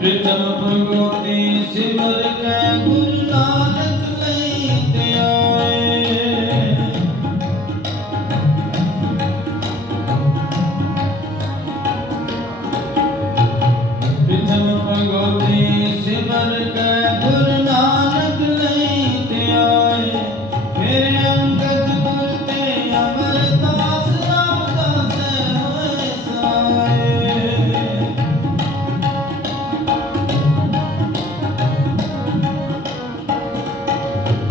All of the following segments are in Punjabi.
ਪ੍ਰਿਤਮ ਭਗਵਤੀ ਸਿਮਰ ਕੈ ਗੁਰੂ ਨਾਨਕ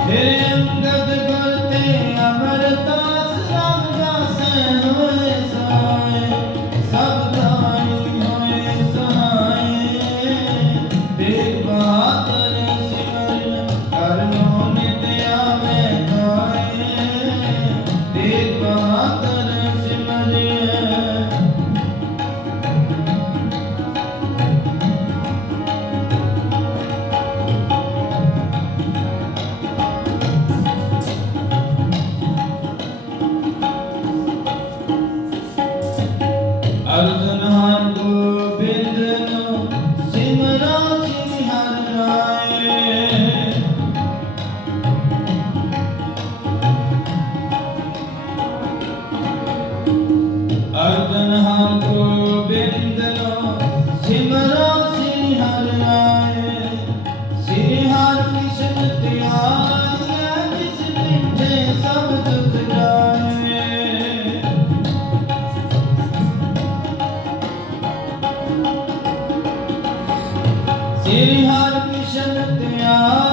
Yeah. ਤੇਰੀ ਹਰ ਮਿਸ਼ਨ ਤੇ ਆ